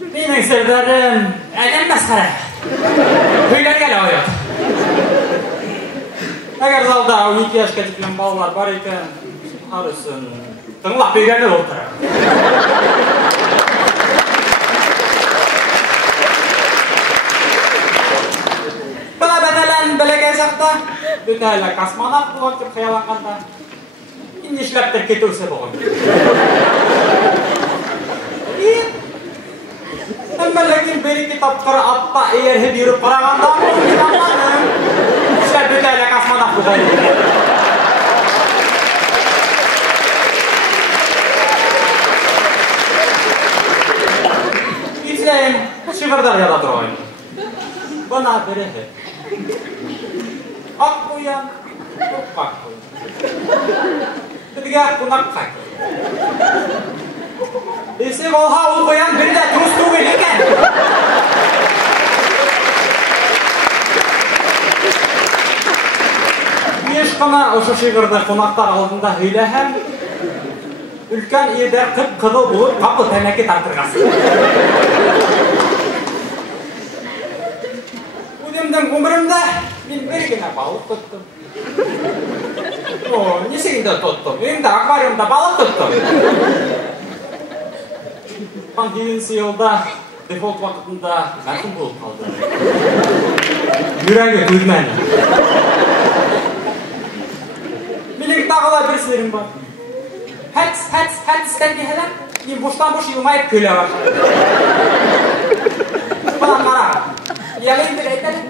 Benim sırdarım әлем масқара. Көйлерге лайық. Егер залда 12 yaşқа жеткен балалар бар екен, арысын тыңлап бергені отыр. Бұла бәтәлән бәләгәй сақта, бөтәлі космонавт болады деп қияланғанда, ендешләптір кетірсе болған. Әмбәләген береке тапқыры атта әйерхе беріп қарағанда, мен аманым, үшләп бөтәлі космонавт болған. İzleyin, şıvırдар яда тұрғайын. Бұна бірігі. Ақ қойан, көк ақ қойан. Бізге қонаққа. Есе болға ол қойан бірі де тұрыс түгел екен. Ешқана ұшы шиғырды қонақтар алдында үйләһәм, үлкен eder қып-қыдыл болып қапы тәмәке тартырғасы. Өдемдің өмірімді мен бергені балық тұттым. Несегінде тұттым? Үйімді аквариумда балық тұттым. Конференциялда дефолт вақытында мәтін болып қалды. Жүрәге көзмәні. Менің тағыла бір серім бар. Hats geldim. Nim boştan yılmayıp köle var. Bana mara. Yalayım bir edelim.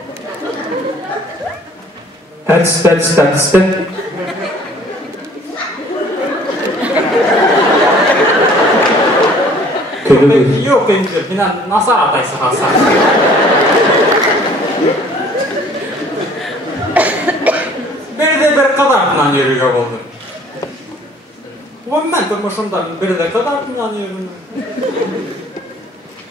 Hats. Yok endir. Bina nasıl ataysa kalsa. Bir de bir kadarından yürüyor oldu. Мен тұрмышымда бірді қыдартынан ерінім.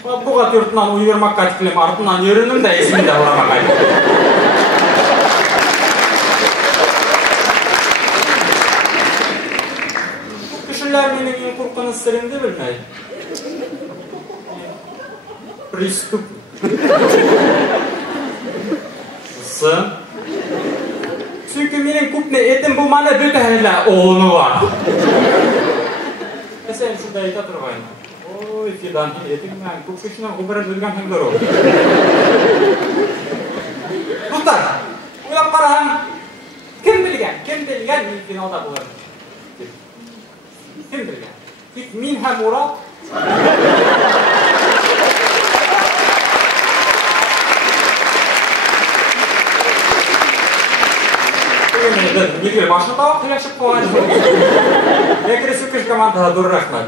Бұғат үртінен уйырмаққа тікілем артынан ерінім де есімде ұрамақ айды. Кішілер менің ең қорқын істерімді білмейді. Приступ. Сын. Çünkü benim kupne etim bu mana bir tane oğlunu var. Sen şurada ita durmayın. Oy fidan etim ben kupkişine umarım düzgün hem doğru. Tutar. Ulan parahan kim bilgen finalda bular. Kim bilgen? Hiç min hem Murat. Неге машина тауып келешіп қойған жоқ. Екірі сөкіш командаға дұры рахмет.